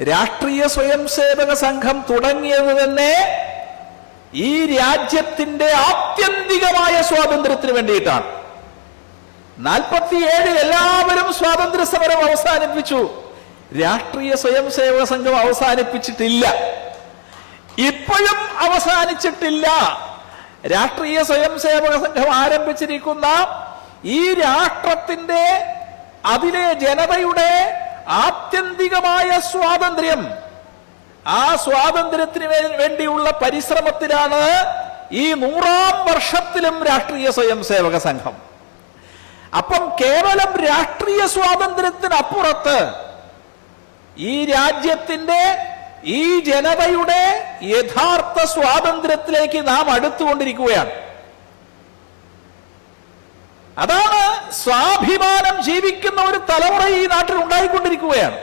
രാഷ്ട്രീയ സ്വയം സേവക സംഘം തുടങ്ങിയത് തന്നെ ഈ രാജ്യത്തിന്റെ ആത്യന്തികമായ സ്വാതന്ത്ര്യത്തിന് വേണ്ടിയിട്ടാണ്. നാൽപ്പത്തിയേഴിൽ എല്ലാവരും സ്വാതന്ത്ര്യ സമരം അവസാനിപ്പിച്ചു. രാഷ്ട്രീയ സ്വയം സേവക സംഘം അവസാനിപ്പിച്ചിട്ടില്ല. ഇപ്പോഴും അവസാനിച്ചിട്ടില്ല. രാഷ്ട്രീയ സ്വയം സേവക സംഘം ആരംഭിച്ചിരിക്കുന്ന ഈ രാഷ്ട്രത്തിന്റെ അതിലെ ജനതയുടെ ആത്യന്തികമായ സ്വാതന്ത്ര്യം. ആ സ്വാതന്ത്ര്യത്തിന് വേണ്ടിയുള്ള പരിശ്രമത്തിലാണ് ഈ നൂറാം വർഷത്തിലും രാഷ്ട്രീയ സ്വയം സേവക സംഘം. അപ്പം കേവലം രാഷ്ട്രീയ സ്വാതന്ത്ര്യത്തിനപ്പുറത്ത് ഈ രാജ്യത്തിന്റെ ഈ ജനതയുടെ യഥാർത്ഥ സ്വാതന്ത്ര്യത്തിലേക്ക് നാം അടുത്തുകൊണ്ടിരിക്കുകയാണ്. അതാണ് സ്വാഭിമാനം ജീവിക്കുന്ന ഒരു തലമുറ ഈ നാട്ടിൽ ഉണ്ടായിക്കൊണ്ടിരിക്കുകയാണ്.